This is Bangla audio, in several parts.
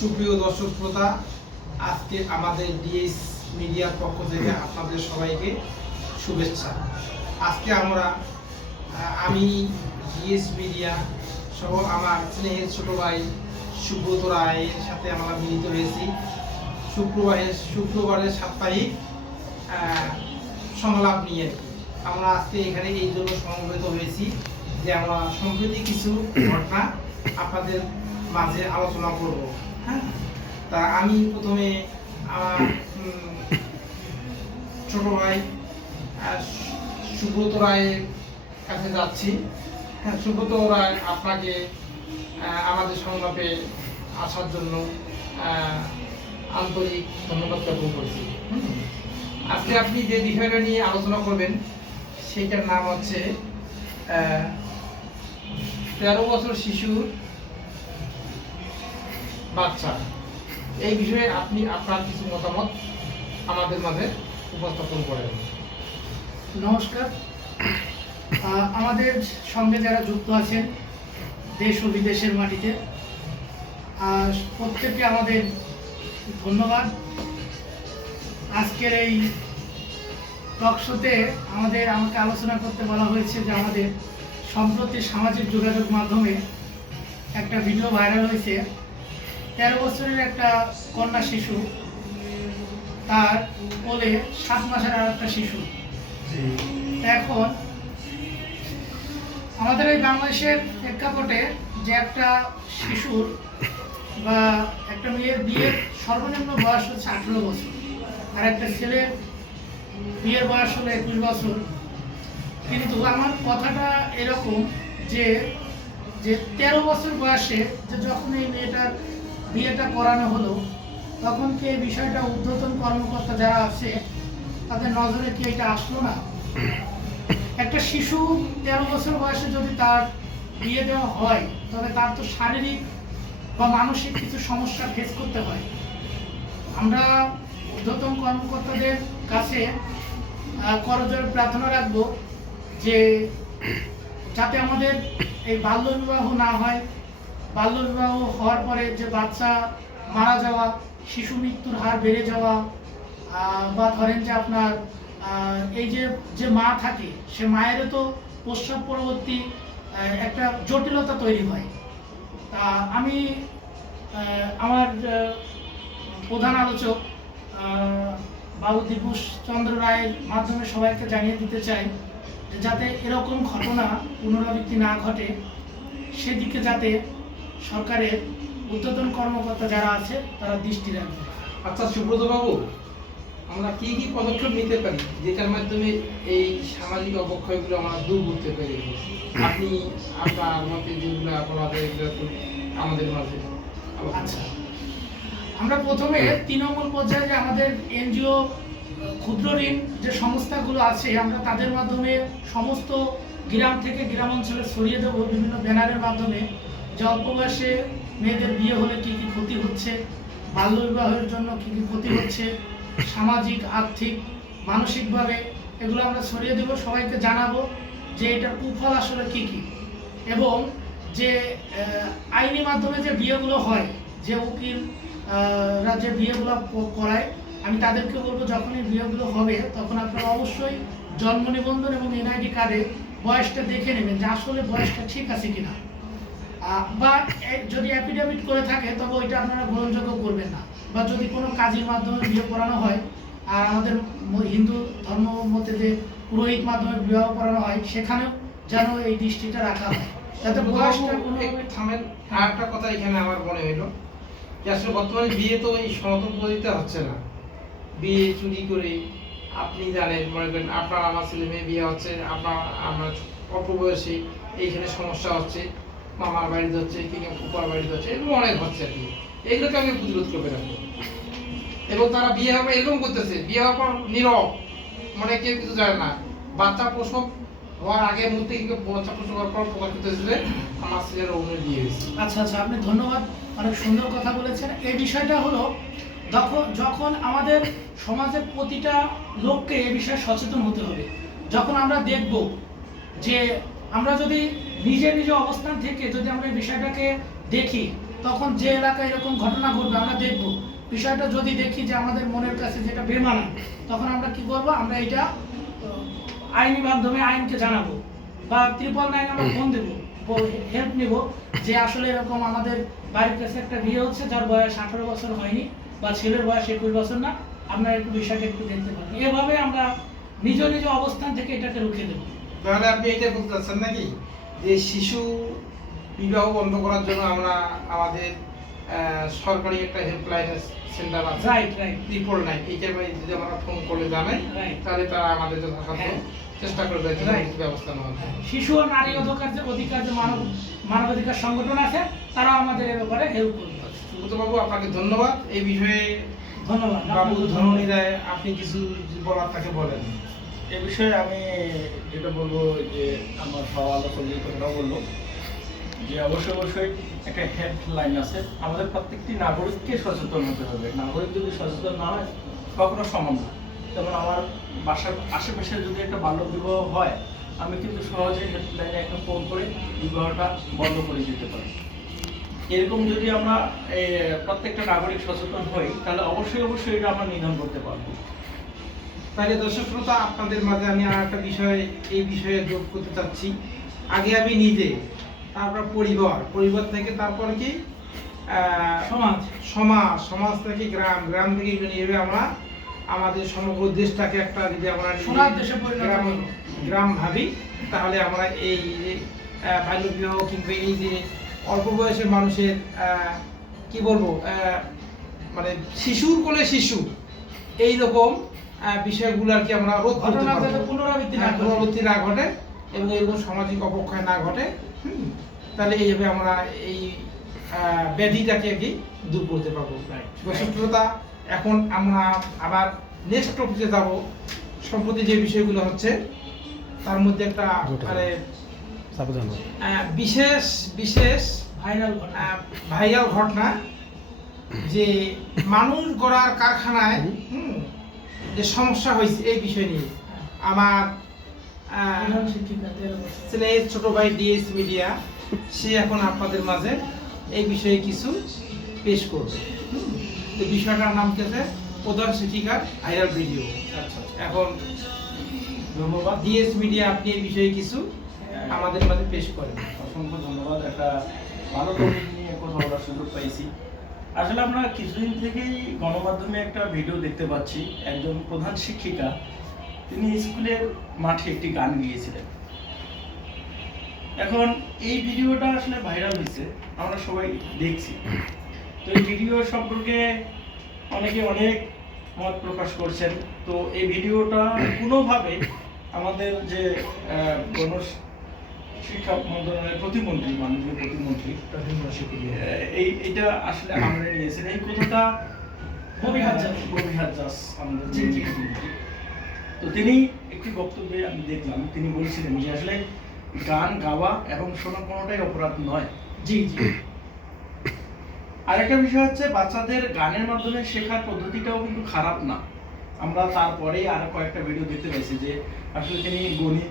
সুপ্রিয় দর্শক শ্রোতা, আজকে আমাদের ডিএস মিডিয়ার পক্ষ থেকে আপনাদের সবাইকে শুভেচ্ছা। আজকে আমি ডিএস মিডিয়া সহ আমার স্নেহের ছোট ভাই সুব্রত রায়ের সাথে আমরা মিলিত হয়েছি শুক্রবারের সাপ্তাহিক সংলাপ নিয়ে। আমরা আজকে এখানে এই জন্য সমবেত হয়েছি যে আমরা সম্প্রতি কিছু ঘটনা আপনাদের মাঝে আলোচনা করব। হ্যাঁ, তা আমি প্রথমে আমার ছোট ভাই সুব্রত রায়ের কাছে যাচ্ছি। হ্যাঁ, সুব্রত রায়, আপনাকে আমাদের সংলাপে আসার জন্য আন্তরিক ধন্যবাদ জ্ঞাপন করছি। আজকে আপনি যে বিষয়টা নিয়ে আলোচনা করবেন সেইটার নাম হচ্ছে 13 বছর শিশুর বাচ্চা। এই বিষয়ে আপনি আপনার কিছু মতামত আমাদের মাঝে উপস্থাপন করেন। নমস্কার। আমাদের সঙ্গে যারা যুক্ত আছেন দেশ ও বিদেশের মাটিতে, প্রত্যেককে আমাদের ধন্যবাদ। আজকের এই টক শোতে আমাকে আলোচনা করতে বলা হয়েছে যে আমাদের সম্প্রতি সামাজিক যোগাযোগ মাধ্যমে একটা ভিডিও ভাইরাল হয়েছে। 13 বছরের একটা কন্যা শিশু, তার কোলে 7 মাসের আর একটা শিশু। এখন আমাদের এই বাংলাদেশের প্রেক্ষাপটে যে একটা শিশুর বা একটা মেয়ের বিয়ের সর্বনিম্ন বয়স হচ্ছে 18 বছর, আর একটা ছেলের বিয়ের বয়স হলো 21 বছর। কিন্তু আমার কথাটা এরকম যে 13 বছর বয়সে যে যখন এই মেয়েটার বিয়েটা করানো হলো, তখন কি এই বিষয়টা ঊর্ধ্বতন কর্মকর্তা যারা আছে তাদের নজরে কি এটা আসলো না? একটা শিশু 13 বছর বয়সে যদি তার বিয়ে দেওয়া হয়, তবে তার তো শারীরিক বা মানসিক কিছু সমস্যা ফেস করতে হয়। আমরা ঊর্ধ্বতন কর্মকর্তাদের কাছে করজোড়ে প্রার্থনা রাখবো যে যাতে আমাদের এই বাল্যবিবাহ না হয়। বাল্যবিবাহ হওয়ার পরে যে বাচ্চা মারা যাওয়া, শিশু মৃত্যুর হার বেড়ে যাওয়া, বা ধরেন যে আপনার এই যে মা থাকে, সে মায়েরও তো প্রসব পরবর্তী একটা জটিলতা তৈরি হয়। তা আমি আমার প্রধান আলোচক বাবু দীপুষ চন্দ্র রায়ের মাধ্যমে সবাইকে জানিয়ে দিতে চাই যে যাতে এরকম ঘটনা পুনরাবৃত্তি না ঘটে, সেদিকে যাতে সরকারের ঊর্ধ্বতন কর্মকর্তা যারা আছে তারা দৃষ্টি রাখবে। আচ্ছা সুব্রত বাবু, আমরা কি কি পদক্ষেপ নিতে পারি যেটার মাধ্যমে এই সামাজিক অবক্ষয়গুলো আমরা দূর করতে পারি? আপনি আপনার মতে যেগুলো আপনাদের আমাদের মাঝে। আচ্ছা, আমরা প্রথমে তৃণমূল পর্যায়ে যে আমাদের এনজিও ক্ষুদ্র ঋণ যে সংস্থাগুলো আছে, আমরা তাদের মাধ্যমে সমস্ত গ্রাম থেকে গ্রাম অঞ্চলে ছড়িয়ে দেবো বিভিন্ন ব্যানারের মাধ্যমে যে অল্প বয়সে মেয়েদের বিয়ে হলে কি কি ক্ষতি হচ্ছে, বাল্যবিবাহের জন্য কি কি ক্ষতি হচ্ছে, সামাজিক, আর্থিক, মানসিকভাবে এগুলো আমরা ছড়িয়ে দেবো, সবাইকে জানাবো যে এটার কুফল আসলে কি কি। এবং যে আইনি মাধ্যমে যে বিয়েগুলো হয়, যে উকিল যে বিয়েগুলো করায়, আমি তাদেরকে বলবো যখনই বিয়েগুলো হবে তখন আপনারা অবশ্যই জন্ম নিবন্ধন এবং এনআইডি কার্ডে বয়সটা দেখে নেবেন যে আসলে বয়সটা ঠিক আছে কিনা। বা যদি অ্যাফিডেভিট করে থাকে তবে ওইটা আপনারা গ্রহণযোগ্য করবেন না। বা যদি কোনো কাজের মাধ্যমে বিয়ে করানো হয়, আর আমাদের হিন্দু ধর্ম মতে যে পুরোহিত মাধ্যমে বিবাহ করানো হয়, সেখানেও যেন এই দৃষ্টিটা রাখা হয় যাতে বয়সটা কোনো থামেন। আর একটা কথা এখানে আমার মনে হইলো যে আসলে বর্তমানে বিয়ে তো এই সনাতন পদ্ধতিতে হচ্ছে না। বিয়ে চুরি করে, আপনি জানেন, মনে করেন আপনার আমার ছেলে মেয়ে বিয়ে হচ্ছে, আমরা অল্প বয়সে এইখানে সমস্যা হচ্ছে, মামার বাড়িতে হচ্ছে কিংবা ফুপার বাড়িতে হচ্ছে, এগুলো অনেক হচ্ছে আর কি। এইগুলোকে আমি প্রতিরোধ করতে রাখবো। এবং তারা বিয়ে হবে এরকম করতেছে, বিয়ে হওয়ার পর নীরব, মানে কেউ কিছু জানে না। বাচ্চা প্রসব হওয়ার আগে মুহূর্তে কিংবা বাচ্চা প্রসব হওয়ার পর প্রকাশ করতেছিল আমার ছেলের অন্য বিয়ে হয়েছে। আচ্ছা, আপনি ধন্যবাদ, অনেক সুন্দর কথা বলেছেন। এই বিষয়টা হলো যখন আমাদের সমাজের প্রতিটা লোককে এই বিষয়ে সচেতন হতে হবে। যখন আমরা দেখব যে আমরা যদি নিজে অবস্থান থেকে যদি আমরা এই বিষয়টাকে দেখি, তখন যে এলাকায় এরকম ঘটনা ঘটবে আমরা দেখব, বিষয়টা যদি দেখি যে আমাদের মনের কাছে যেটা বেমানান, তখন আমরা কি করব, আমরা এটা আইনি মাধ্যমে আইনকে জানাবো বা 999 আমরা ফোন দেবো, হেল্প নিব যে আসলে এরকম আমাদের বাড়ির কাছে একটা বিয়ে হচ্ছে যার বয়স 18 বছর হয়নি বা ছেলের বয়স 21 বছর না, আপনারা একটু বিষয়টা একটু দেখতে পারেন। এভাবে আমরা নিজ নিজ অবস্থান থেকে এটাকে রুখে দেবো। তাহলে আপনি এটা বলতে চাচ্ছেন নাকি যে শিশু বিবাহ বন্ধ করার জন্য আমরা আমাদের সরকারি একটা হেল্পলাইন সেন্টার আছে, রাইট রাইট 999, এইটার যদি আমরা ফোন করলে জানাই Right. তাহলে তারা আমাদের যথাসাধ্য হ্যাঁ। চেষ্টা করবে যে Right. ব্যবস্থা নেওয়ার। শিশু ও নারী অধিকার যে মানবাধিকার সংগঠন আছে তারা আমাদের এ ব্যাপারে হেল্প করবে। সুব্রত বাবু, আপনাকে ধন্যবাদ। এই বিষয়ে ধন্যবাদ বাবু আপনাকে ধননী রায়, আপনি কিছু বলার তাকে বলেন। এ বিষয়ে আমি যেটা বলবো যে আমার সহ-আলোচক যে কথাটা বললো যে অবশ্যই একটা হেল্পলাইন আছে, আমাদের প্রত্যেকটি নাগরিককে সচেতন হতে হবে। নাগরিক যদি সচেতন না হয় কখনো সম্ভব না। যেমন আমার বাসার আশেপাশে যদি একটা বাল্য বিবাহ হয়, আমি কিন্তু সহজে হেল্পলাইনে একটা ফোন করে বিবাহটা বন্ধ করে দিতে পারি। এরকম যদি আমরা প্রত্যেকটা নাগরিক সচেতন হই তাহলে অবশ্যই এটা আমরা নিধন করতে পারবো। তাহলে দর্শক শ্রোতা, আপনাদের মাঝে আমি আর একটা এই বিষয়ে যোগ করতে চাচ্ছি। আগে আমি নিজে, তারপর পরিবার থেকে তারপর কি সমাজ থেকে গ্রাম থেকে ইউনিয়ন, এভাবে আমরা আমাদের সমগ্র দেশটাকে একটা যদি আমরা সোনার দেশে পরিণত করব। গ্রাম ভাবি, তাহলে আমরা এই যে বাল্য বিবাহ কিংবা এই যে অল্প বয়সের মানুষের কি বলবো মানে শিশুর কোলে শিশু এইরকম বিষয়গুলো আর কি আমরা রোধ করতে ঘটনা পারবো। যাতে পুনরাবৃত্তি না ঘটে। পুনরাবৃত্তি না ঘটে এবং এরকম সামাজিক অবক্ষয় না ঘটে। তাহলে এইভাবে আমরা এই ব্যাধিটাকে আর কি দূর করতে পারবো। দর্শক শ্রোতা, এখন আমরা আবার নেক্সট টপিকে যাব। সম্প্রতি যে বিষয়গুলো হচ্ছে তার মধ্যে একটা মানে বিশেষ ভাইরাল ঘটনা, যে মানুষ গড়ার কারখানায় যে সমস্যা হয়েছে এই বিষয় নিয়ে আমার ছেলের ছোট ভাই ডিএস মিডিয়া, সে এখন আপনাদের মাঝে এই বিষয়ে কিছু পেশ করবে। তো বিষয়টার নাম হচ্ছে প্রধান শিক্ষিকার ভাইরাল ভিডিও। আচ্ছা, এখন ধন্যবাদ। ডিএস মিডিয়া, আপনি এই বিষয়ে কিছু আমাদের মাঝে পেশ করেন। অসংখ্য ধন্যবাদ। একটা ভালো টপিক নিয়ে কথা বলার সুযোগ পাইছি। আসলে আমরা কিছুদিন থেকেই গণমাধ্যমে একটা ভিডিও দেখতে পাচ্ছি, একজন প্রধান শিক্ষিকা তিনি স্কুলের মাঠে একটি গান গিয়েছিলেন। এখন এই ভিডিওটা আসলে ভাইরাল হয়েছে, আমরা সবাই দেখছি। তো এই ভিডিও সম্পর্কে অনেকে অনেক মত প্রকাশ করছেন। তো এই ভিডিওটা কোনোভাবে আমাদের যে শিক্ষা মন্ত্রণালয়ের প্রতিমন্ত্রী, মাননীয় প্রতিমন্ত্রী এইটা আসলে আমলে নিয়েছেন। এই কথাটা ববিহাজ্জাস আমাদের প্রতিমন্ত্রী। তো তিনি একটি বক্তব্যে আমি দেখলাম, তিনি বলছিলেন যে আসলে গান গাওয়া এবং শোনা কোনোটাই অপরাধ নয়। জি জি। আরেকটা বিষয় হচ্ছে বাচ্চাদের গানের মাধ্যমে শেখার পদ্ধতিটাও কিন্তু খারাপ না। আমরা তারপরেই আরো কয়েকটা ভিডিও দেখতে পাইছি যে আসলে তিনি গণিত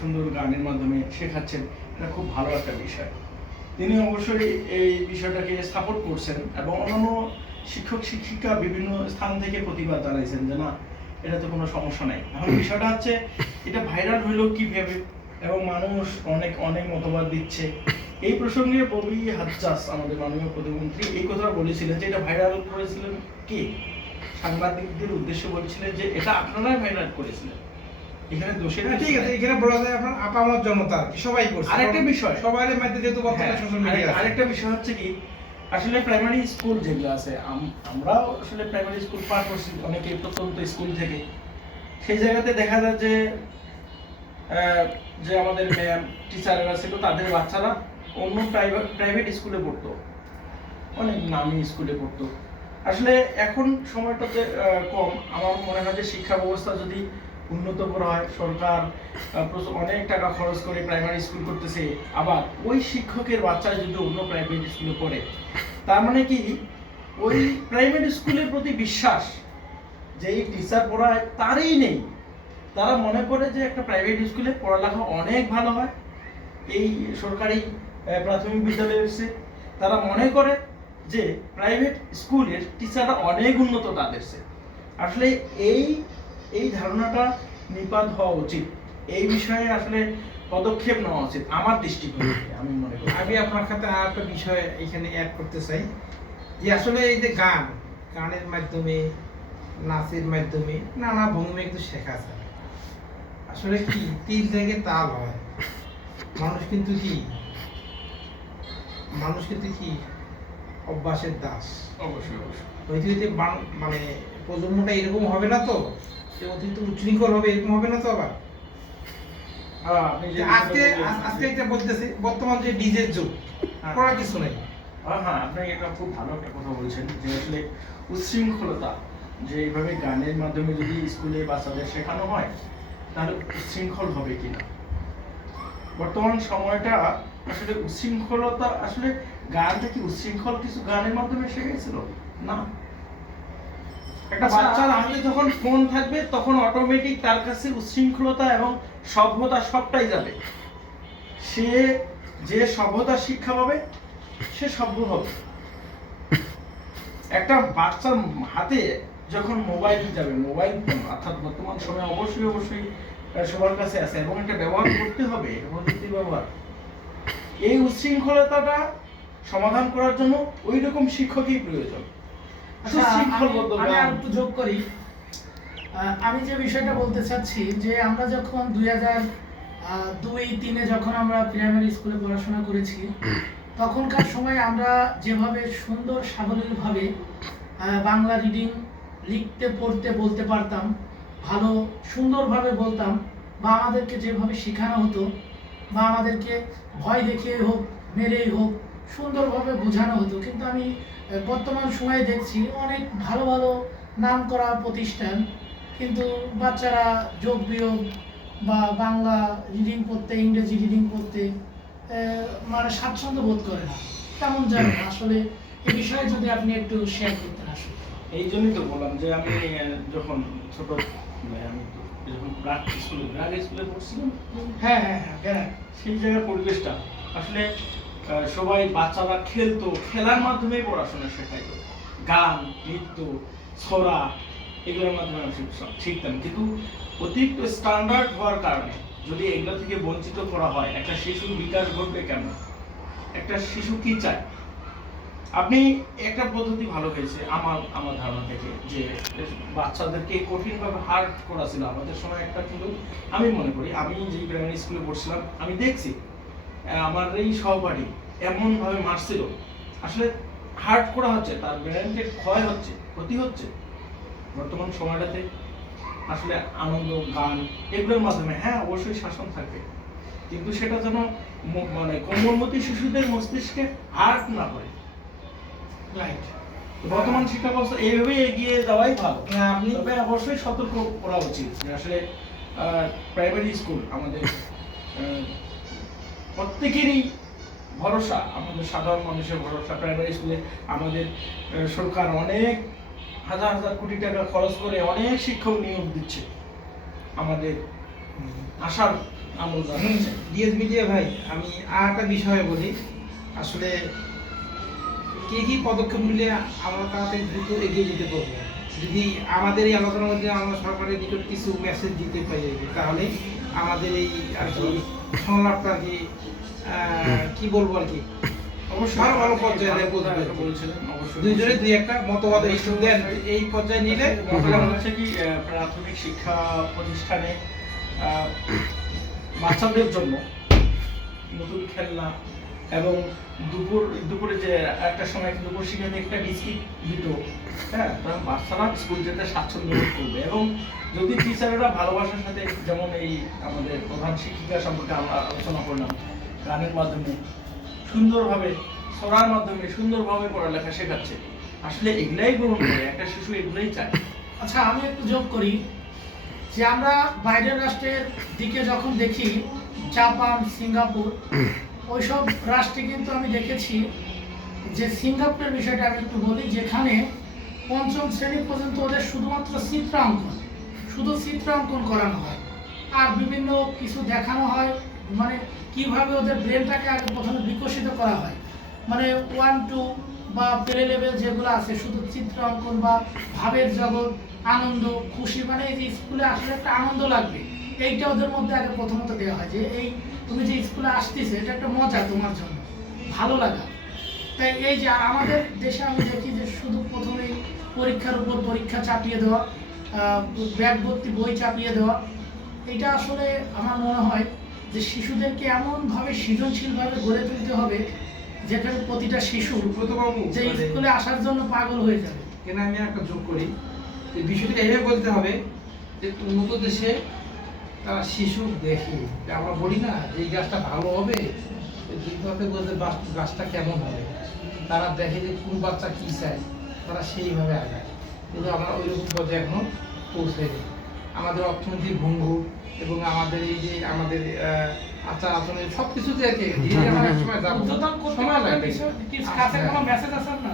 সুন্দর গানের মাধ্যমে শেখাচ্ছেন, এটা খুব ভালো একটা বিষয়। তিনি অবশ্যই এই বিষয়টাকে সাপোর্ট করছেন এবং অন্যান্য শিক্ষক শিক্ষিকা বিভিন্ন স্থান থেকে প্রতিবাদ জানাইছেন যে না, এটা তো কোনো সমস্যা নাই। এখন বিষয়টা হচ্ছে এটা ভাইরাল হইলো কিভাবে এবং মানুষ অনেক মতবাদ দিচ্ছে। এই প্রসঙ্গে ববিহাজ্জাস আমাদের মাননীয় প্রতিমন্ত্রী এই কথাটা বলেছিলেন যে এটা ভাইরাল করেছিলেন কে? সাংবাদিকদের উদ্দেশ্যে বলছিলেন যে এটা আপনারাই ভাইরাল করেছিলেন, এখানে দোষের ঠিক আছে। এখানে বলা যায় আপনার আপামর জনতা সবাই করছে। আরেকটা বিষয়, সবাই মধ্যে যেহেতু বর্তমানে সোশ্যাল মিডিয়া আছে। আরেকটা বিষয় হচ্ছে কি, আসলে প্রাইমারি স্কুল যেগুলো আছে, আমরাও আসলে প্রাইমারি স্কুল পার করছি, অনেকে প্রত্যন্ত স্কুল থেকে। সেই জায়গাতে দেখা যায় যে আমাদের ম্যাম টিচাররা ছিল, তাদের বাচ্চারা অন্য প্রাইভেট স্কুলে পড়তো, অনেক নামি স্কুলে পড়তো। আসলে এখন সময়টাতে কম। আমার মনে হয় যে শিক্ষা ব্যবস্থা যদি উন্নত করা হয়, সরকার অনেক টাকা খরচ করে প্রাইমারি স্কুল করতেছে, আবার ওই শিক্ষকের বাচ্চা যদি অন্য প্রাইভেট স্কুলে পড়ে, তার মানে কি ওই প্রাইভেট স্কুলের প্রতি বিশ্বাস যেই টিচার পড়ায় তারই নেই। তারা মনে করে যে একটা প্রাইভেট স্কুলে পড়ালেখা অনেক ভালো হয়, এই সরকারি প্রাথমিক বিদ্যালয়ে এসে তারা মনে করে যে প্রাইভেট স্কুলের টিচাররা অনেক উন্নত তাদের চেয়ে। আসলে এই এই ধারণাটা নিপাত হওয়া উচিত, এই বিষয়ে আসলে পদক্ষেপ নেওয়া উচিত আমার দৃষ্টিকোণ থেকে, আমি মনে করি। আমি আপনার সাথে আর একটা বিষয় এখানে অ্যাড করতে চাই, যে আসলে এই যে গানের মাধ্যমে, নাচের মাধ্যমে নানা ভঙ্গিমা কিন্তু শেখা যায়। আসলে কি তিল থেকে তাল হয়, মানুষ কিন্তু কি অভ্যাসের দাস। অবশ্যই অবশ্যই। হইতে হইতে মানে প্রজন্মটা এরকম হবে না তো, যে অতিরিক্ত উচ্ছৃঙ্খল হবে, এরকম হবে না তো আবার। আপনি যে আজকে একটা বলতেছে বর্তমান যে ডিজের যুগ, করার কিছু নাই। হ্যাঁ, আপনি এটা খুব ভালো একটা কথা বলছেন যে আসলে উচ্ছৃঙ্খলতা, যে এইভাবে গানের মাধ্যমে যদি স্কুলে বাচ্চাদের শেখানো হয় তাহলে উচ্ছৃঙ্খল হবে কিনা। বর্তমান সময়টা আসলে উচ্ছৃঙ্খলতা, আসলে গানটা কি উচ্ছৃঙ্খল কিছু গানের মাধ্যমে শেখাইছিল না। একটা বাচ্চার হাতে যখন ফোন থাকবে তখন অটোমেটিক তার কাছে উচ্ছৃঙ্খলতা এবং সভ্যতা সবটাই যাবে। সে যে সভ্যতার শিক্ষা পাবে সে সভ্য হবে। একটা বাচ্চার হাতে যখন মোবাইল যাবে, মোবাইল ফোন অর্থাৎ বর্তমান সময়ে অবশ্যই সবার কাছে আছে এবং এটা ব্যবহার করতে হবে, প্রযুক্তি ব্যবহার। এই উচ্ছৃঙ্খলতাটা সমাধান করার জন্য ওই রকম শিক্ষকই প্রয়োজন। আচ্ছা, আমি আর একটু যোগ করি। আমি যে বিষয়টা বলতে চাচ্ছি যে আমরা যখন 2002-03 যখন আমরা প্রাইমারি স্কুলে পড়াশোনা করেছি, তখনকার সময় আমরা যেভাবে সুন্দর সাবলীলভাবে বাংলা রিডিং লিখতে পড়তে বলতে পারতাম, ভালো সুন্দরভাবে বলতাম, বা আমাদেরকে যেভাবে শেখানো হতো, বা আমাদেরকে ভয় দেখিয়ে হোক মেরেই হোক সুন্দরভাবে বোঝানো হতো। কিন্তু আমি বর্তমান সময়ে দেখছি অনেক ভালো ভালো নামকরা প্রতিষ্ঠান, কিন্তু বাচ্চারা যোগ বিয়োগ বা বাংলা রিডিং পড়তে, ইংরেজি রিডিং পড়তে মানে স্বাচ্ছন্দ্য বোধ করে না। কেমন জানেন আসলে এই বিষয়ে যদি আপনি একটু শেয়ার করতেন। আসলে এই জন্যই তো বললাম যে আমি যখন ছোট, আমি যখন প্রাক স্কুলে পড়ছিলাম, হ্যাঁ, সেই জায়গার পরিবেশটা আসলে সবাই বাচ্চারা খেলতো, খেলার মাধ্যমে পড়াশোনা শেখাইতো, গান, নৃত্য, ছড়া, এগুলোর মাধ্যমে আমি শিখতাম। কিন্তু অতিরিক্ত স্ট্যান্ডার্ড হওয়ার কারণে যদি এগুলো থেকে বঞ্চিত করা হয়, একটা শিশুর বিকাশ ঘটবে কেমন? একটা শিশু কি চায়? আপনি একটা পদ্ধতি ভালো হয়েছে আমার ধারণা থেকে, যে বাচ্চাদেরকে কঠিনভাবে হার্ড করা ছিল আমাদের সময় একটা, কিন্তু আমি মনে করি আমি যে প্রাইমারি স্কুলে পড়ছিলাম আমি দেখছি আমার এই সহপাঠী এমনভাবে মারছিল, আসলে হার্ড করা হচ্ছে, তার ব্রেনকে ক্ষয় হচ্ছে, ক্ষতি হচ্ছে। বর্তমান সময়টাতে আসলে আনন্দ, গান, এগুলোর মাধ্যমে হ্যাঁ অবশ্যই শাসন থাকবে, কিন্তু সেটা যেন মানে কোমলমতি শিশুদের মস্তিষ্কে হার্ড না হয়। রাইট। বর্তমান শিক্ষা ব্যবস্থা এইভাবে এগিয়ে যাওয়াই ভালো। আপনি তবে অবশ্যই সতর্ক করা উচিত যে আসলে প্রাইমারি স্কুল আমাদের প্রত্যেকেরই ভরসা, আমাদের সাধারণ মানুষের ভরসা। প্রাইমারি স্কুলে আমাদের সরকার অনেক হাজার হাজার কোটি টাকা খরচ করে অনেক শিক্ষক নিয়োগ দিচ্ছে, আমাদের আশার আমল জানাচ্ছে। ডিএস মিডিয়া ভাই, আমি আর একটা বিষয়ে বলি, আসলে কি পদক্ষেপ নিলে আমরা তাড়াতাড়ি দ্রুত এগিয়ে যেতে পারবো। যদি আমাদের এই আলোচনার মধ্যে আমরা সরকারের নিকট কিছু মেসেজ দিতে পারি, তাহলে আমাদের এই আর কি সংলাপটা আর কি বলবো আর কি অবশ্যই ভালো পর্যায়ে বলছিলেন। অবশ্যই দুইজনে দুই একটা মতবাদ এই পর্যায়ে নিলে হচ্ছে কি প্রাথমিক শিক্ষা প্রতিষ্ঠানে বাচ্চাদের জন্য নতুন খেলনা এবং দুপুরে যে একটা সময় দুপুর শিক্ষাতে একটা বিস্কিট দিত, হ্যাঁ, তখন বাচ্চারা স্কুল যেতে স্বাচ্ছন্দ্য বোধ করবে। এবং যদি টিচাররা ভালোবাসার সাথে, যেমন এই আমাদের প্রধান শিক্ষিকা সম্পর্কে আমরা আলোচনা করলাম, গানের মাধ্যমে সুন্দরভাবে, ছড়ার মাধ্যমে সুন্দরভাবে পড়ালেখা শেখাচ্ছে, আসলে এগুলাই গ্রহণ করে, একটা শিশু এগুলাই চায়। আচ্ছা, আমি একটু যোগ করি যে আমরা বাইরের রাষ্ট্রের দিকে যখন দেখি, জাপান, সিঙ্গাপুর, ওইসব রাষ্ট্রে কিন্তু আমি দেখেছি যে সিঙ্গাপুরের বিষয়টা আমি একটু বলি, যেখানে 5ম শ্রেণী পর্যন্ত ওদের শুধুমাত্র চিত্রাঙ্কন করানো হয়, আর বিভিন্ন কিছু দেখানো হয়, মানে কিভাবে ওদের ব্রেনটাকে আগে প্রথমে বিকশিত করা হয়, মানে 1 2 বা প্লে লেভেল যেগুলো আছে শুধু চিত্র অঙ্কন বা ভাবের জগৎ, আনন্দ, খুশি, মানে এই যে স্কুলে আসলে একটা আনন্দ লাগবে, এইটা ওদের মধ্যে আগে প্রথমত দেওয়া হয় যে এই তুমি যে স্কুলে আসতেছে এটা একটা মজা তোমার জন্য, ভালো লাগা। তাই এই যে আমাদের দেশে আমি দেখি যে শুধু প্রথমেই পরীক্ষার উপর পরীক্ষা চাপিয়ে দেওয়া, ব্যাগ ভর্তি বই চাপিয়ে দেওয়া, এটা আসলে আমার মনে হয় যে শিশুদেরকে এমনভাবে সৃজনশীলভাবে গড়ে তুলতে হবে যেখানে প্রতিটা শিশু সুব্রতবাবু, যে স্কুলে আসার জন্য পাগল হয়ে যাবে। এখানে আমি একটা যোগ করি যে বিষয়টা এইভাবে বলতে হবে যে উন্নত দেশে তারা শিশু দেখে, যে আমরা বলি না যে এই গাছটা ভালো হবে, দুইভাবে বলতে গাছটা কেমন হবে, তারা দেখে যে কোন বাচ্চা কি চায়, তারা সেইভাবে আগায়। কিন্তু আমরা ওই রকম পর্যায়ে এখনো পৌঁছাইনি। আমাদের অর্থনৈতিক ভঙ্গুর এবং আমাদের এই যে আমাদের আচার আচরণের সব কিছুতে আর কি ধীরে ধীরে আমরা এক সময় যাবো, উদ্বোধন করতে সময় লাগবে। কিছু কাছে কোনো মেসেজ আছে না?